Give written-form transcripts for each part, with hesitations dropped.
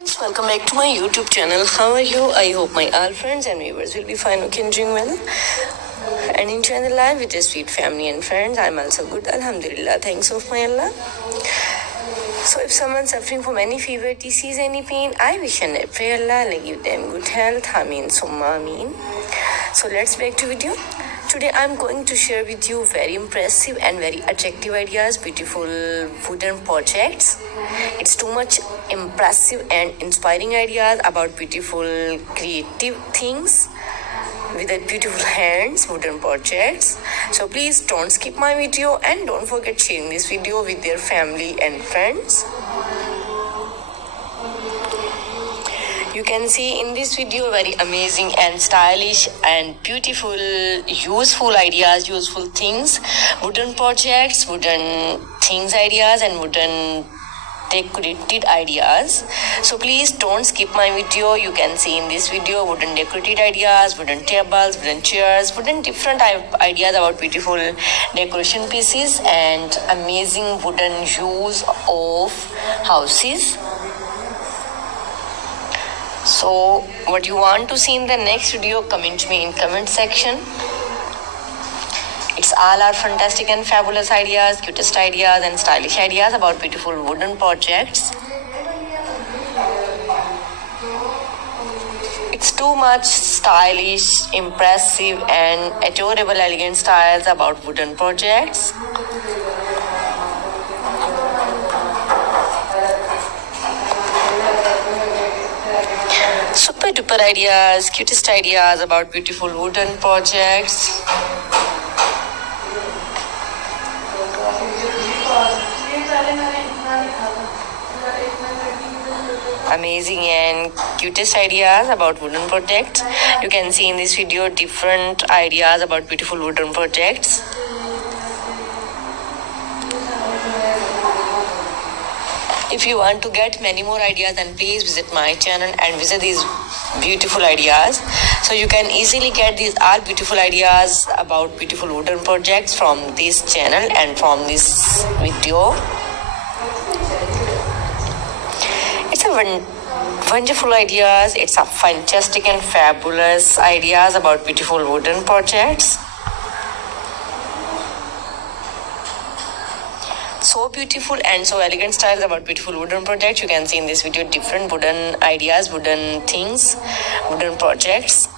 Welcome back to my YouTube channel. How are you? I hope my all friends and viewers will be fine, okay, and doing well and enjoying the life with your sweet family and friends. I'm also good, Alhamdulillah. Thanks of my Allah. So if someone's suffering from any fever, disease, any pain, I wish and I pray Allah will give them good health. Ameen summa ameen. So let's back to video. Today I'm going to share with you very impressive and very attractive ideas, beautiful wooden projects. It's too much impressive and inspiring ideas about beautiful creative things with a beautiful hands, wooden projects. So please don't skip my video and don't forget sharing this video with your family and friends. You can see in this video very amazing and stylish and beautiful, useful ideas, useful things, wooden projects, wooden things ideas and wooden decorated ideas. So please don't skip my video. You can see in this video wooden decorated ideas, wooden tables, wooden chairs, wooden different ideas about beautiful decoration pieces and amazing wooden use of houses. So what you want to see in the next video, comment me in comment section. It's all our fantastic and fabulous ideas, cutest ideas and stylish ideas about beautiful wooden projects. It's too much stylish, impressive and adorable elegant styles about wooden projects. Super duper ideas, cutest ideas about beautiful wooden projects. Amazing and cutest ideas about wooden projects. You can see in this video different ideas about beautiful wooden projects. If you want to get many more ideas, then please visit my channel and visit these beautiful ideas. So you can easily get these all beautiful ideas about beautiful wooden projects from this channel and from this video. It's a wonderful ideas. It's a fantastic and fabulous ideas about beautiful wooden projects. So beautiful and so elegant styles about beautiful wooden projects. You can see in this video different wooden ideas, wooden things, wooden projects.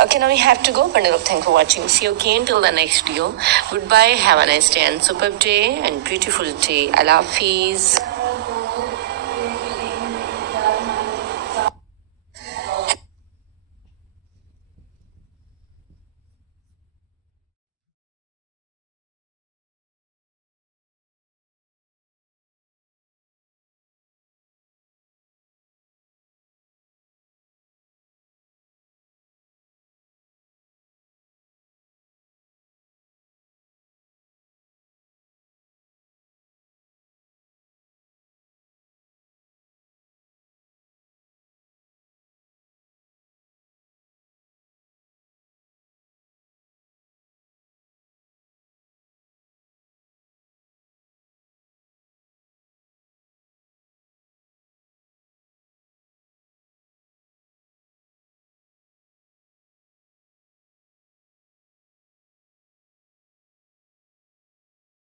Okay, now we have to go. Bundle of thanks for watching. See you again till the next video. Goodbye. Have a nice day and superb day and beautiful day. Allah Hafiz.